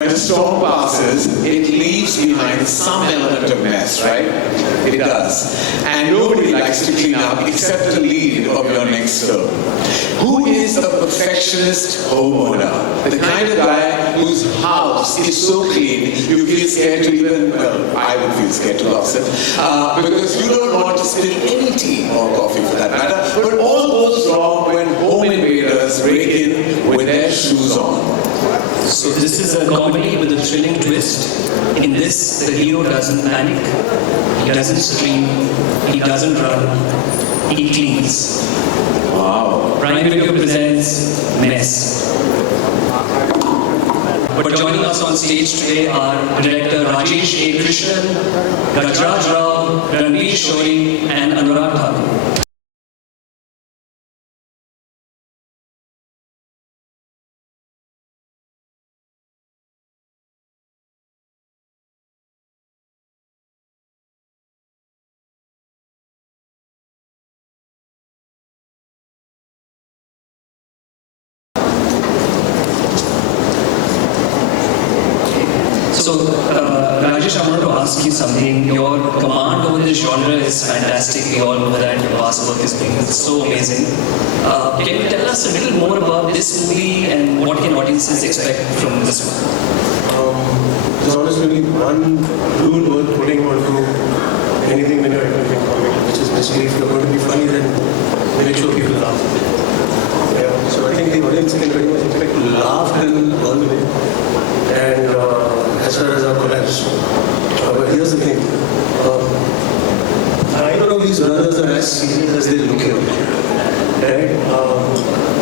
When a storm passes, it leaves behind some element of mess, right? It does. And nobody likes to clean up except the lead of your next film. Who is a perfectionist homeowner? The kind of guy whose house is so clean, you feel scared to even, well, I would feel scared to gossip, because you don't want to spill any tea or coffee for that matter. But all goes wrong when home invaders break in with their shoes on. So this is a comedy with a thrilling twist. In this, the hero doesn't panic, he doesn't scream, he doesn't run, he cleans. Wow. Prime Video presents Mess. But joining us on stage today are director Hrithik Roshan, Gajraj Rao, Ranvir Shorey and Anurag Thakur. So, Rajesh, I wanted to ask you something. Your command over this genre is fantastic. We all know that your past work has been so amazing. Can you tell us a little more about this movie and what can audiences expect from this one? There's always only one rule worth putting onto anything when you're doing comedy, which is basically if you're going to be funny, then make sure people laugh. Yeah. So I think the audience can very much expect to laugh till all the way. And as far as our collabs, but here's the thing. Neither of these brothers are as serious as they look here. Right?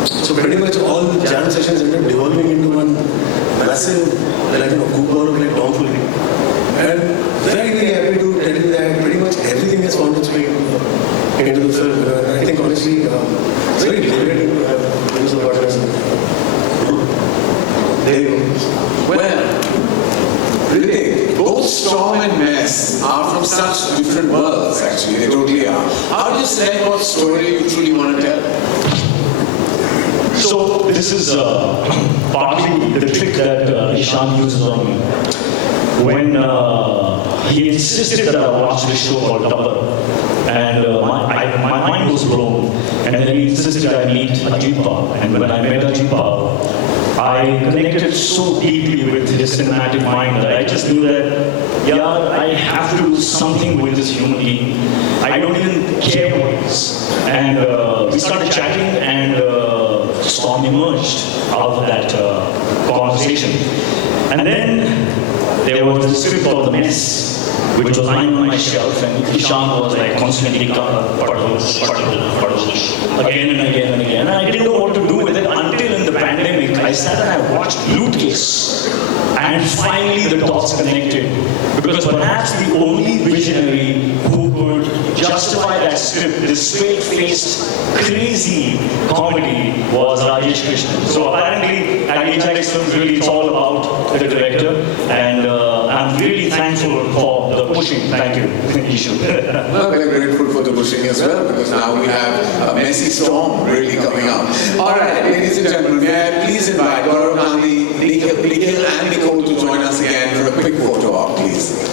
So pretty much all the jam sessions end up devolving into one massive, like goofball of like tomfoolery. And very, very happy to tell you that pretty much everything has found its way into the film. I think honestly, it's very liberating to have use of partners. There you go. Well, Hrithik, both Storm and Mess are from such different worlds, actually. They totally are. How do you select what story you truly want to tell? So this is partly the trick that Ishan uses on me. When he insisted that I watch this show called Double, and my mind was blown, and then he insisted I meet Ajit, and when I met Ajit, I connected so deeply with his cinematic mind that I just knew that, yeah, I have to do something with this human being. I don't even care what it is. And we started chatting, and Storm emerged out of that conversation. And then there was this script called The Mess, which was lying on my shelf, and Ishan was like constantly puddles, again and again and again. And I didn't know what to do with it until in the pandemic, I sat and I watched Loot Case. And finally the dots connected. Because perhaps the only visionary who could justify that script, this straight-faced, crazy comedy, was Rajesh Krishnan. So apparently at HRX Films, really it's all about the director. And I'm really thankful for the pushing. Thank you, Ishu. Well, we're grateful for the pushing as well, because now we have a messy storm really coming up. All right, ladies and gentlemen, may I please invite Gaurav Gandhi, Nikhil and Nicole to join us again for a quick photo op, please.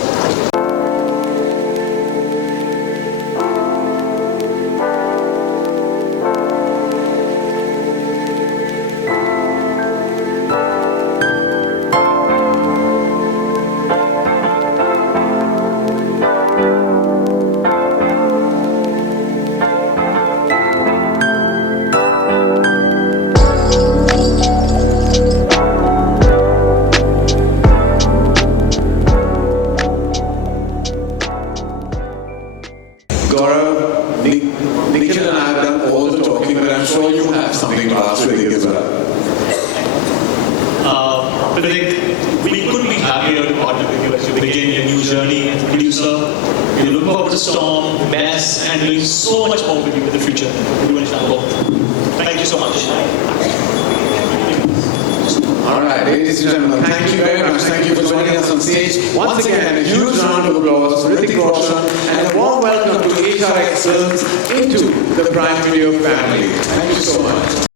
Gaurav, Nikhil and I have done all the talking, but I'm sure you have something to ask Hrithik as well. Hrithik, we couldn't be happier to partner with you as you begin your new journey as a producer. We look forward to Storm, Mess, and doing so much more with you in the future. Thank you so much. All right, ladies and gentlemen, thank you very much. Thank you for joining us on stage. Once again, a huge round of applause for Hrithik Roshan and a warm welcome to HRX Films into the Prime Video family. Thank you so much.